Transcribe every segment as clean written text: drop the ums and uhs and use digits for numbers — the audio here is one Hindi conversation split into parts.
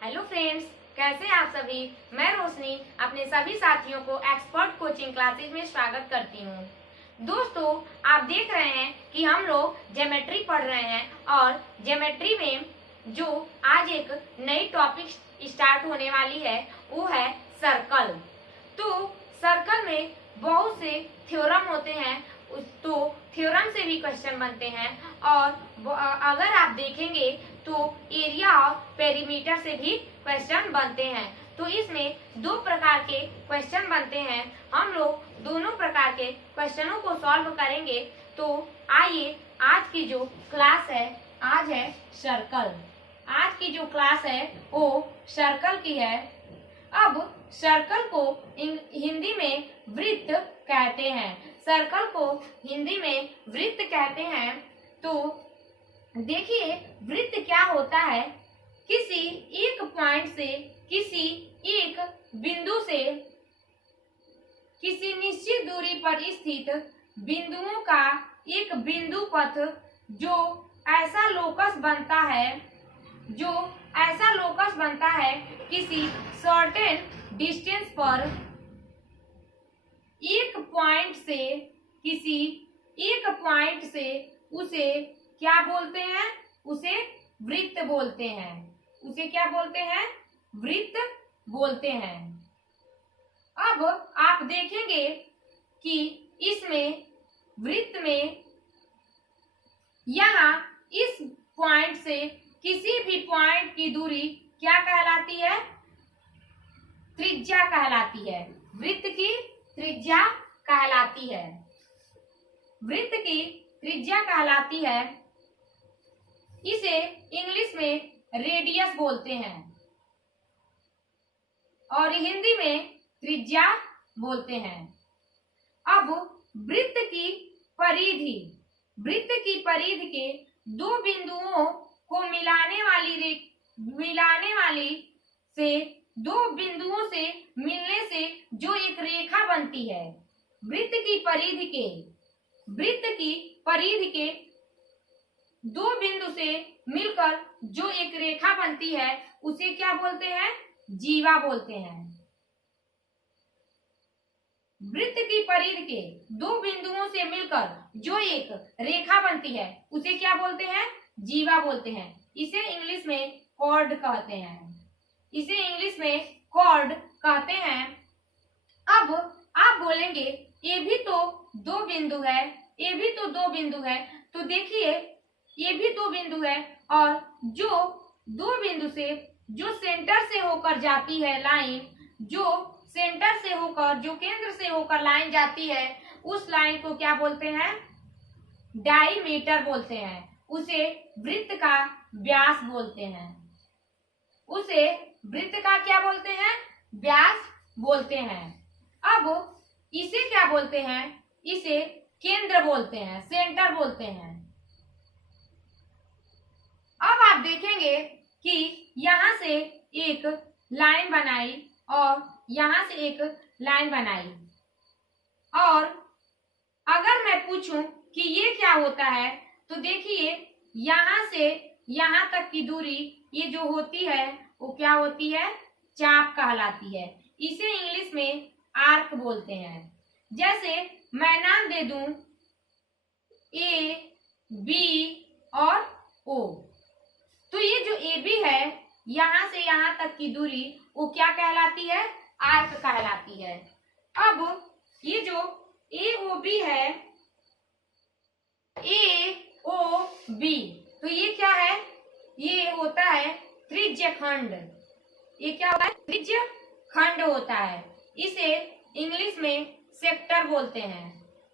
हेलो फ्रेंड्स, कैसे आप सभी। मैं रोशनी अपने सभी साथियों को एक्सपर्ट कोचिंग क्लासेस में स्वागत करती हूँ। दोस्तों, आप देख रहे हैं कि हम लोग ज्योमेट्री पढ़ रहे हैं और ज्योमेट्री में जो आज एक नई टॉपिक स्टार्ट होने वाली है वो है सर्कल। तो सर्कल में बहुत से थ्योरम होते हैं, तो थ्योरम से भी क्वेश्चन बनते हैं और अगर आप देखेंगे तो एरिया और पेरीमीटर से भी क्वेश्चन बनते हैं। तो इसमें दो प्रकार के क्वेश्चन बनते हैं। हम लोग दोनों प्रकार के क्वेश्चनों को सॉल्व करेंगे। तो आइए, आज की जो क्लास है आज है सर्कल। आज की जो क्लास है वो सर्कल की है। अब सर्कल को हिंदी में वृत्त कहते हैं। सर्कल को हिंदी में वृत्त कहते हैं। तो देखिए, वृत्त क्या होता है। किसी एक पॉइंट से, किसी एक बिंदु से, किसी निश्चित दूरी पर स्थित बिंदुओं का एक बिंदु पथ जो ऐसा लोकस बनता है किसी सर्टेन डिस्टेंस पर किसी एक पॉइंट से उसे क्या बोलते हैं? उसे वृत्त बोलते हैं। उसे क्या बोलते हैं? वृत्त बोलते हैं। अब आप देखेंगे कि इसमें वृत्त में यहाँ इस पॉइंट से किसी भी पॉइंट की दूरी क्या कहलाती है? त्रिज्या कहलाती है। वृत्त की त्रिज्या कहलाती है। वृत्त की त्रिज्या कहलाती है। इसे इंग्लिश में रेडियस बोलते हैं और हिंदी में त्रिज्या बोलते हैं। अब वृत्त की परिधि के दो बिंदुओं को दो बिंदुओं से मिलने से जो एक रेखा बनती है, वृत्त की परिधि के दो बिंदु से मिलकर जो एक रेखा बनती है उसे क्या बोलते हैं? जीवा बोलते हैं। वृत्त की परिधि के दो बिंदुओं से मिलकर जो एक रेखा बनती है उसे क्या बोलते हैं? जीवा बोलते हैं। इसे इंग्लिश में कॉर्ड कहते हैं। अब आप बोलेंगे ये भी तो दो बिंदु है। तो देखिए, ये भी दो बिंदु है और जो दो बिंदु से जो सेंटर से होकर जाती है लाइन, जो केंद्र से होकर लाइन जाती है, उस लाइन को क्या बोलते हैं? डायमीटर बोलते हैं। उसे वृत्त का व्यास बोलते हैं। उसे वृत्त का क्या बोलते हैं? व्यास बोलते हैं। अब इसे क्या बोलते हैं? इसे केंद्र बोलते हैं, सेंटर बोलते हैं। अब आप देखेंगे कि यहाँ से एक लाइन बनाई और यहाँ से एक लाइन बनाई, और अगर मैं पूछूं कि ये क्या होता है, तो देखिए यहाँ से यहाँ तक की दूरी ये जो होती है वो क्या होती है? चाप कहलाती है। इसे इंग्लिश में आर्क बोलते हैं। जैसे मैं नाम दे दूं ए, बी और ओ, तो ये जो ए बी है, यहाँ से यहाँ तक की दूरी वो क्या कहलाती है? आर्क कहलाती है। अब ये जो ए ओ बी है, ए ओ बी, तो ये क्या है? ये होता है त्रिज्य खंड। ये क्या होता है? त्रिज्य खंड होता है। इसे इंग्लिश में सेक्टर बोलते हैं।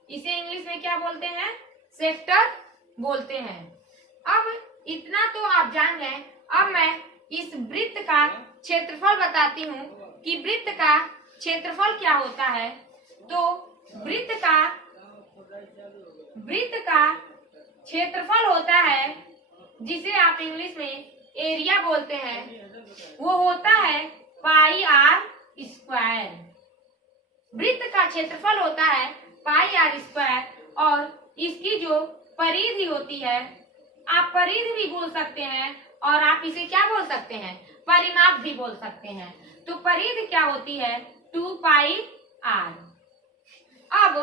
इसे इंग्लिश में क्या बोलते हैं? सेक्टर बोलते हैं। अब इतना तो आप जान गए। अब मैं इस वृत्त का क्षेत्रफल बताती हूँ कि वृत्त का क्षेत्रफल क्या होता है। तो वृत्त का क्षेत्रफल होता है, जिसे आप इंग्लिश में एरिया बोलते हैं, वो होता है पाई आर स्क्वायर। वृत्त का क्षेत्रफल होता है पाई आर स्क्वायर, और इसकी जो परिधि होती है, आप परिधि भी बोल सकते हैं, और आप इसे क्या बोल सकते हैं, परिमाप भी बोल सकते हैं। तो परिधि क्या होती है, 2 पाई r। अब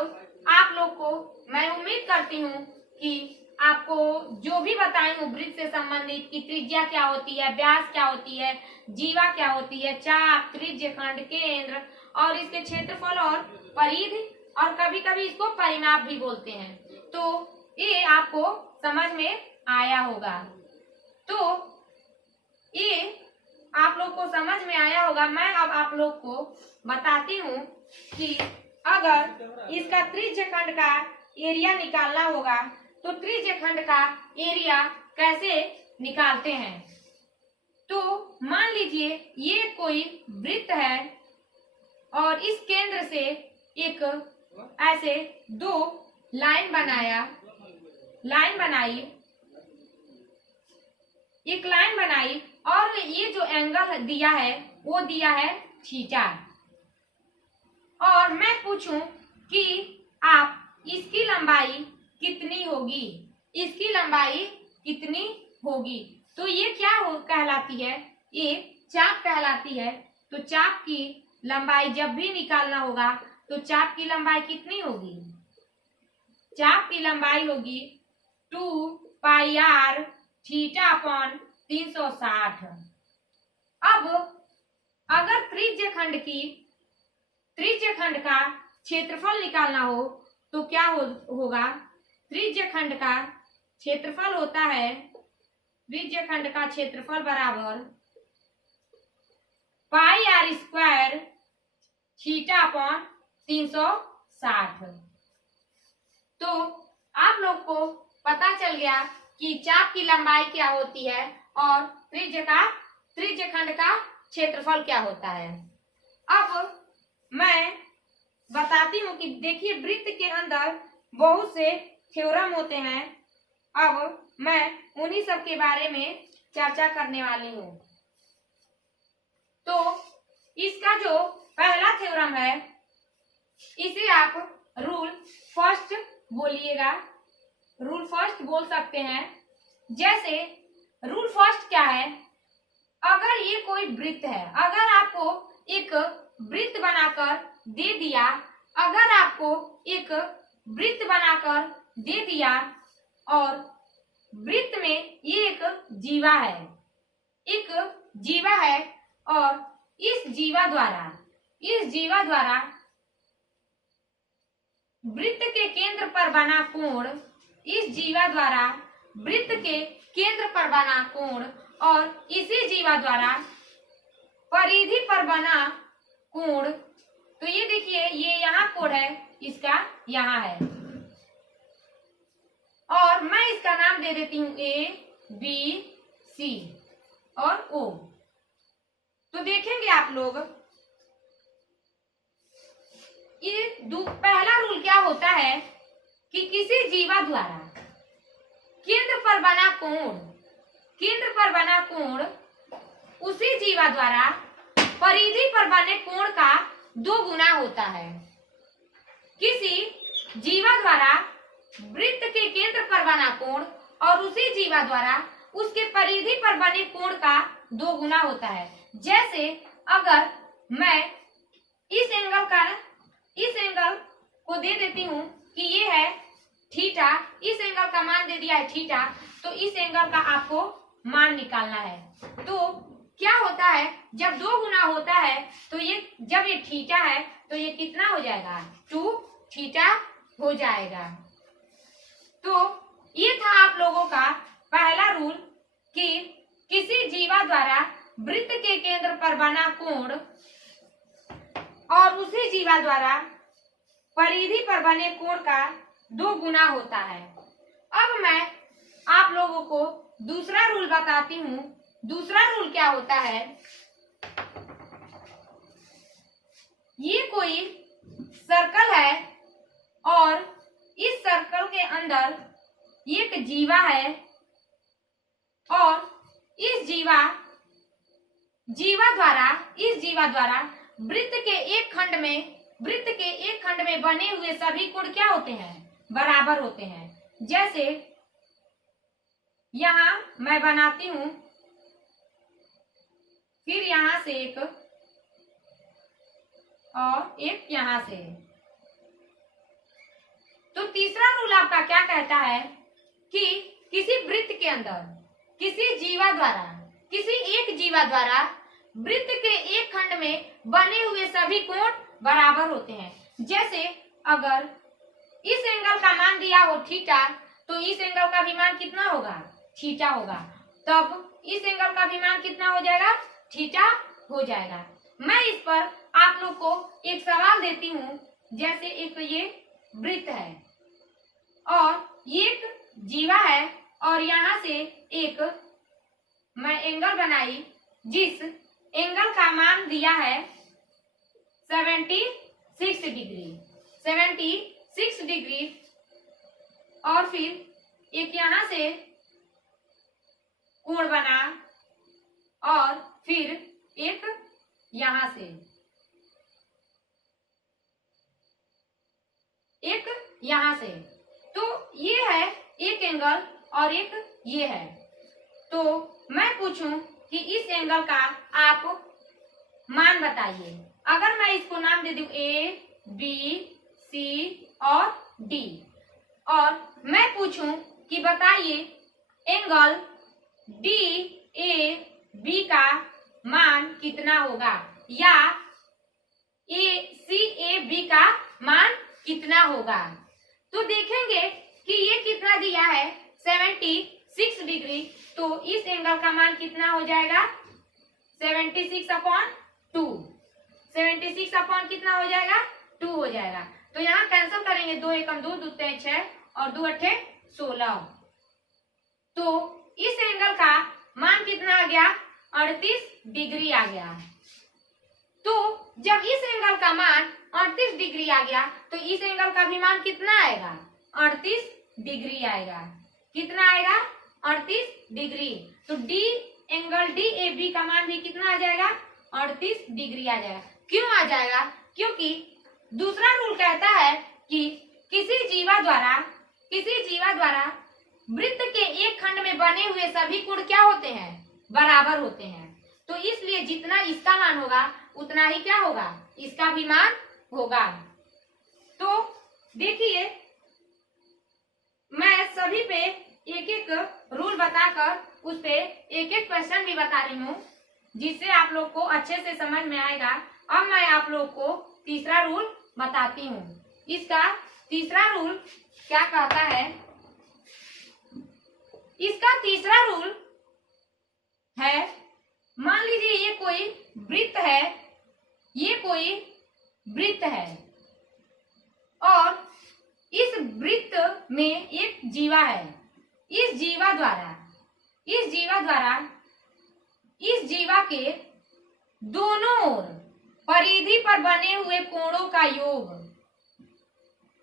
आप लोग को मैं उम्मीद करती हूँ कि आपको जो भी बताई हूँ वृत्त से संबंधित कि त्रिज्या क्या होती है, व्यास क्या होती है, जीवा क्या होती है, चाप, त्रिज्य खंड, केंद्र और इसके क्षेत्रफल और परिधि, और कभी कभी इसको परिमाप भी बोलते हैं। तो ये आपको समझ में आया होगा। तो ये आप लोग को समझ में आया होगा। मैं अब आप लोग को बताती हूँ कि अगर इसका त्रिज्य खंड का एरिया निकालना होगा तो त्रिज्य खंड का एरिया कैसे निकालते हैं। तो मान लीजिए ये कोई वृत्त है और इस केंद्र से एक ऐसे 2 लाइन बनाई, एक लाइन बनाई और ये जो एंगल दिया है वो दिया है थीटा। और मैं पूछूं कि आप इसकी लंबाई कितनी होगी, इसकी लंबाई कितनी होगी, तो ये क्या कहलाती है, ये चाप कहलाती है। तो चाप की लंबाई जब भी निकालना होगा तो चाप की लंबाई कितनी होगी, चाप की लंबाई होगी 2 पाई r थीटा अपॉन 360। अब अगर त्रिज्य खंड का क्षेत्रफल निकालना हो तो क्या होगा, त्रिज्य खंड का क्षेत्रफल होता है, त्रिज्य खंड का क्षेत्रफल बराबर पाई r स्क्वायर थीटा अपॉन 360। तो आप लोग को पता चल गया कि चाप की लंबाई क्या होती है और त्रिज्य खंड का क्षेत्रफल क्या होता है। अब मैं बताती हूँ कि देखिए वृत्त के अंदर बहुत से थ्योरम होते हैं। अब मैं उन्हीं सब के बारे में चर्चा करने वाली हूँ। तो इसका जो पहला थ्योरम है इसे आप रूल फर्स्ट बोलिएगा, रूल फर्स्ट बोल सकते हैं। जैसे रूल फर्स्ट क्या है, अगर ये कोई वृत्त है, अगर आपको एक वृत्त बनाकर दे दिया, अगर आपको एक वृत्त बनाकर दे दिया और वृत्त में ये एक जीवा है और इस जीवा द्वारा वृत्त के केंद्र पर बना कोण, इस जीवा द्वारा वृत्त के केंद्र पर बना कोण और इसी जीवा द्वारा परिधि पर बना कोण। तो ये देखिए ये यहाँ कोण है, इसका यहाँ है और मैं इसका नाम दे देती हूँ A, B, C और O। तो देखेंगे आप लोग ये पहला रूल क्या होता है कि किसी जीवा द्वारा केंद्र पर बना कोण उसी जीवा द्वारा परिधि पर बने कोण का 2 गुना होता है। किसी जीवा द्वारा वृत्त के केंद्र पर बना कोण और उसी जीवा द्वारा उसके परिधि पर बने कोण का 2 गुना होता है। जैसे अगर मैं इस एंगल को दे देती हूँ कि ये है थीटा, इस एंगल का मान दे दिया है थीटा, तो इस एंगल का आपको मान निकालना है। तो क्या होता है जब 2 गुना होता है तो ये जब ये थीटा है तो ये कितना हो जाएगा, 2 थीटा हो जाएगा। तो ये था आप लोगों का पहला रूल कि किसी जीवा द्वारा वृत्त के केंद्र पर बना कोण और उसी जीवा द्वारा परिधि पर बने कोण का 2 गुना होता है। अब मैं आप लोगों को दूसरा रूल बताती हूँ। दूसरा रूल क्या होता है, ये कोई सर्कल है और इस सर्कल के अंदर एक जीवा है और इस जीवा द्वारा वृत्त के एक खंड में बने हुए सभी कोण क्या होते हैं, बराबर होते हैं। जैसे यहाँ मैं बनाती हूँ से एक और एक यहाँ से। तो तीसरा रूल आपका क्या कहता है कि किसी वृत्त के अंदर किसी एक जीवा द्वारा वृत्त के एक खंड में बने हुए सभी कोण बराबर होते हैं। जैसे अगर इस एंगल का मान दिया हो थीटा, तो इस एंगल का भी मान कितना होगा? थीटा होगा। तब इस एंगल का भी मान कितना हो जाएगा? थीटा हो जाएगा। मैं इस पर आप लोग को एक सवाल देती हूँ। जैसे एक ये वृत्त है और ये एक जीवा है और यहाँ से एक मैं एंगल बनाई जिस एंगल का मान दिया है 76 डिग्री और फिर एक यहाँ से कोण बना और फिर एक यहाँ से एक यहाँ से। तो ये है एक एंगल और एक ये है। तो मैं पूछूं कि इस एंगल का आप मान बताइए। अगर मैं इसको नाम दे दूं ए, बी, सी और डी और मैं पूछूं कि बताइए एंगल डी ए बी का मान कितना होगा या ए सी ए बी का मान कितना होगा। तो देखेंगे कि ये कितना दिया है 76 डिग्री, तो इस एंगल का मान कितना हो जाएगा 76/2। 76 अपॉन कितना हो जाएगा 2 हो जाएगा। तो यहाँ कैंसिल करेंगे 2 एकम 2, 2 3 6 और 2 8 16। तो इस एंगल का मान कितना आ गया 38 डिग्री आ गया। तो जब इस एंगल का मान 38 डिग्री आ गया तो इस एंगल का भी मान कितना आएगा 38 डिग्री आएगा। कितना आएगा 38 डिग्री। तो the angle D A B का मान भी कितना आ जाएगा 38 डिग्री आ जाएगा। क्यों आ जाएगा? क्योंकि दूसरा रूल कहता है कि किसी जीवा द्वारा वृत्त के एक खंड में बने हुए सभी कोण क्या होते हैं बराबर होते हैं। तो इसलिए जितना इसका मान होगा उतना ही क्या होगा इसका भी मान होगा। तो देखिए मैं सभी पे एक एक रूल बताकर उस पे एक एक क्वेश्चन भी बता रही हूँ जिससे आप लोग को अच्छे से समझ में आएगा। अब मैं आप लोग को तीसरा रूल बताती हूँ। इसका तीसरा रूल क्या कहता है? इसका तीसरा रूल है, मान लीजिए ये कोई वृत्त है, ये कोई वृत्त है और इस वृत्त में एक जीवा है। इस जीवा जीवा के दोनों ओर परिधि पर बने हुए कोणों का योग,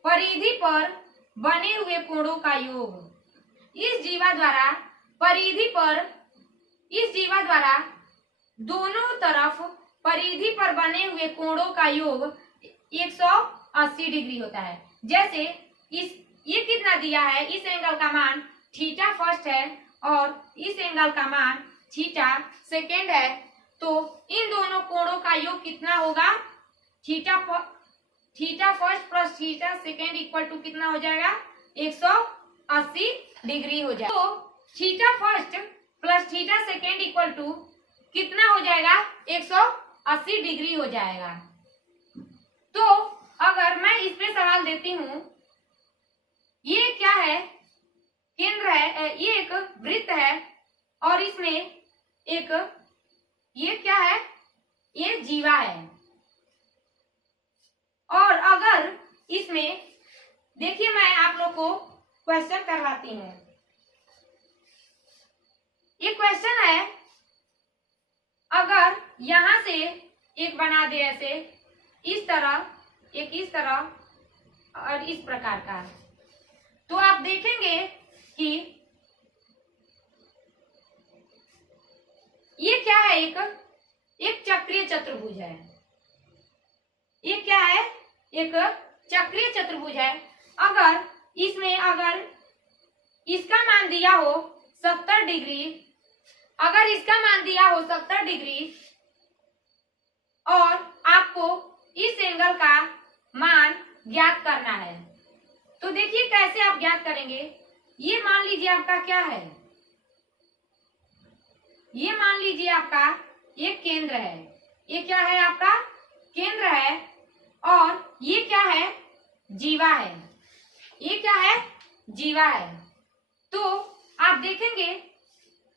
परिधि पर बने हुए कोणों का योग, इस जीवा द्वारा दोनों तरफ परिधि पर बने हुए कोणों का योग 180 डिग्री होता है। जैसे ये कितना दिया है, इस एंगल का मान थीटा फर्स्ट है और इस एंगल का मान थीटा सेकेंड है। तो इन दोनों कोणों का योग कितना होगा theta first plus theta second equal to कितना हो जाएगा 180 डिग्री हो जाएगा। तो theta first plus theta second equal to कितना हो जाएगा 180 डिग्री हो जाएगा। तो अगर मैं इस पे सवाल देती हूँ, ये क्या है केंद्र है, ये एक वृत्त है और इसमें एक ये क्या है ये जीवा है। और अगर इसमें देखिए मैं आप लोग को क्वेश्चन करवाती हूँ। ये क्वेश्चन है, अगर यहां से एक बना दे ऐसे इस तरह, एक इस तरह और इस प्रकार का, तो आप देखेंगे कि ये क्या है एक चक्रीय चतुर्भुज है। ये क्या है एक चक्रीय चतुर्भुज है। अगर इसमें अगर इसका मान दिया हो 70 डिग्री, अगर इसका मान दिया हो 70 डिग्री और आपको इस एंगल का मान ज्ञात करना है। तो देखिए कैसे आप ज्ञात करेंगे। ये मान लीजिए आपका क्या है, ये मान लीजिए आपका एक केंद्र है। ये क्या है, आपका केंद्र है, और ये क्या है, जीवा है। ये क्या है, जीवा है। तो आप देखेंगे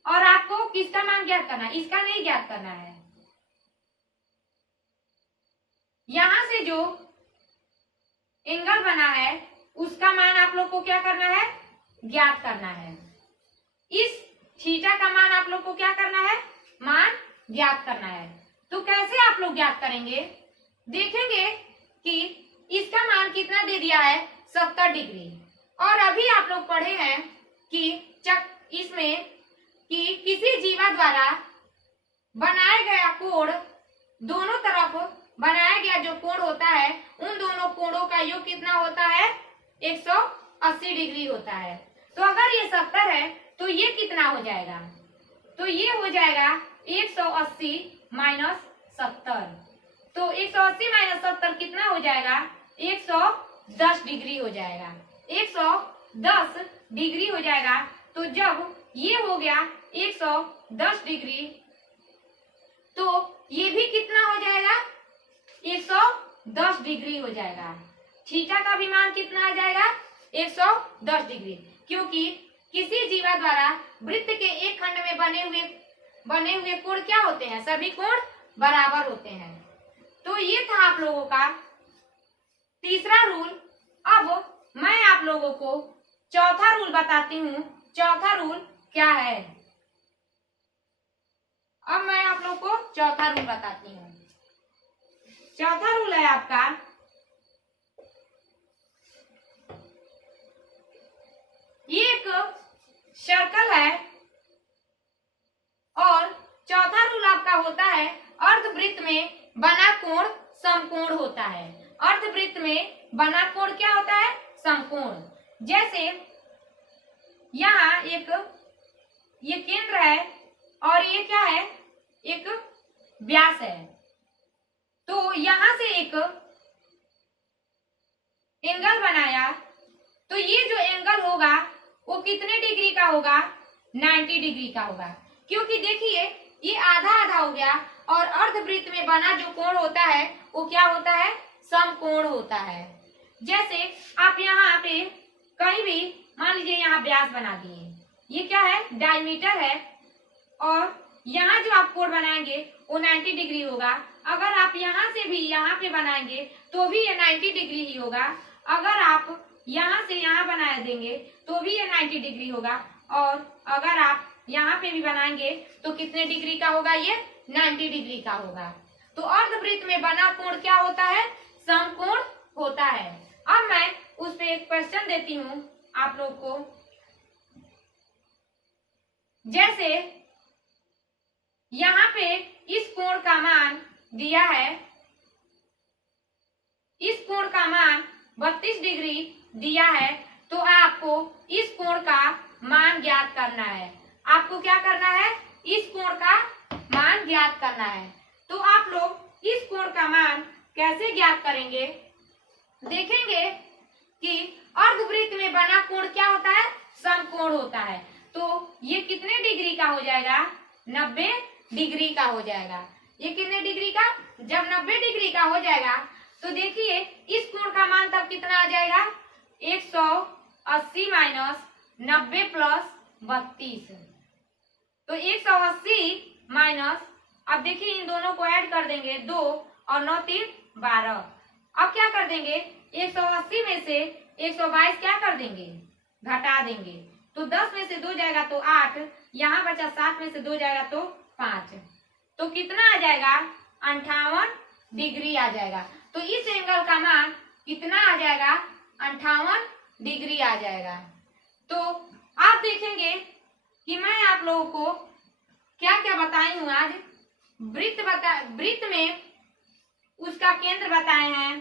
और आपको किसका मान ज्ञात करना है, इसका नहीं ज्ञात करना है। यहां से जो एंगल बना है उसका मान आप लोग को क्या करना है, ज्ञात करना है। इस थीटा का मान आप लोग को क्या करना है, मान ज्ञात करना है। तो कैसे आप लोग ज्ञात करेंगे, देखेंगे कि इसका मान कितना दे दिया है, 70 डिग्री। और अभी आप लोग पढ़े हैं कि इसमें कि किसी जीवा द्वारा बनाया गया कोण, दोनों तरफ बनाया गया जो कोण होता है उन दोनों कोणों का योग कितना होता है, 180 डिग्री होता है। तो अगर ये 70 है तो ये कितना हो जाएगा, तो ये हो जाएगा 180 माइनस 70। तो 180 माइनस 70 कितना हो जाएगा, 110 डिग्री हो जाएगा। 110 डिग्री हो जाएगा। तो जब ये हो गया 110 डिग्री, तो ये भी कितना हो जाएगा, 110 डिग्री हो जाएगा। थीटा का भी मान कितना आ जाएगा, 110 डिग्री। क्योंकि किसी जीवा द्वारा वृत्त के एक खंड में बने हुए कोण क्या होते हैं, सभी कोण बराबर होते हैं। तो ये था आप लोगों का तीसरा रूल। अब मैं आप लोगों को चौथा रूल बताती हूँ। चौथा रूल क्या है, अब मैं आप लोग को चौथा रूल बताती हूँ। चौथा रूल है आपका, ये एक सर्कल है और चौथा रूल आपका होता है अर्धवृत्त में बना कोण समकोण होता है। अर्धवृत्त में बना कोण क्या होता है, समकोण। जैसे यहाँ एक ये केंद्र है और ये क्या है, एक व्यास है। तो यहां से एक एंगल बनाया, तो ये जो एंगल होगा वो कितने डिग्री का होगा, 90 डिग्री का होगा। क्योंकि देखिए ये आधा आधा हो गया और अर्धवृत्त में बना जो कोण होता है वो क्या होता है, समकोण होता है। जैसे आप यहाँ पे कहीं भी मान लीजिए यहाँ व्यास बना दिए, ये क्या है, डायमीटर है, और यहाँ जो आप कोण बनाएंगे वो 90 डिग्री होगा। अगर आप यहाँ से भी यहाँ पे बनाएंगे तो भी ये 90 डिग्री ही होगा। अगर आप यहाँ से यहाँ बना देंगे तो भी ये 90 डिग्री होगा, और अगर आप यहाँ पे भी बनाएंगे तो कितने डिग्री का होगा, ये 90 डिग्री का होगा। तो अर्धवृत्त में बना कोण क्या होता है, समकोण होता है। अब मैं उस पे एक क्वेश्चन देती हूँ आप लोग को। जैसे यहाँ पे इस कोण का मान दिया है, इस कोण का मान 32 डिग्री दिया है, तो आपको इस कोण का मान ज्ञात करना है। आपको क्या करना है, इस कोण का मान ज्ञात करना है। तो आप लोग इस कोण का मान कैसे ज्ञात करेंगे, देखेंगे कि अर्धवृत्त में बना कोण क्या होता है, समकोण होता है। तो ये कितने डिग्री का हो जाएगा, 90 डिग्री का हो जाएगा। ये कितने डिग्री का, जब 90 डिग्री का हो जाएगा तो देखिए इस कोण का मान तब कितना आ जाएगा, 180 माइनस 90 प्लस 32। तो 180 माइनस, अब देखिए इन दोनों को ऐड कर देंगे, 2 और 9 3 12। अब क्या कर देंगे, 180 में से 122 क्या कर देंगे, घटा देंगे। तो 10 में से 2 जाएगा तो 8, यहाँ बचा 7 में से 2 जाएगा तो 5। तो कितना आ जाएगा, 58 डिग्री आ जाएगा। तो इस एंगल का मान कितना आ जाएगा, 58 डिग्री आ जाएगा। तो आप देखेंगे कि मैं आप लोगों को क्या क्या बताई हूँ आज। वृत्त में उसका केंद्र बताए हैं,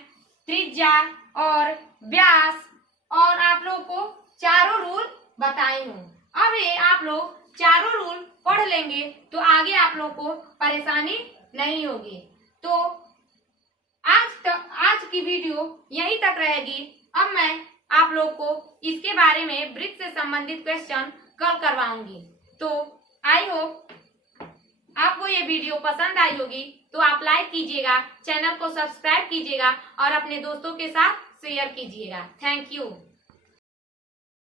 त्रिज्या और व्यास, और आप लोग को चारों रूल बताई हूँ। अब ये आप लोग चारों रूल पढ़ लेंगे तो आगे आप लोग को परेशानी नहीं होगी। तो आज की वीडियो यहीं तक रहेगी। अब मैं आप लोग को इसके बारे में ब्रिज से संबंधित क्वेश्चन कल करवाऊंगी। तो आई होप आपको ये वीडियो पसंद आई होगी, तो आप लाइक कीजिएगा, चैनल को सब्सक्राइब कीजिएगा और अपने दोस्तों के साथ शेयर कीजिएगा। Thank you.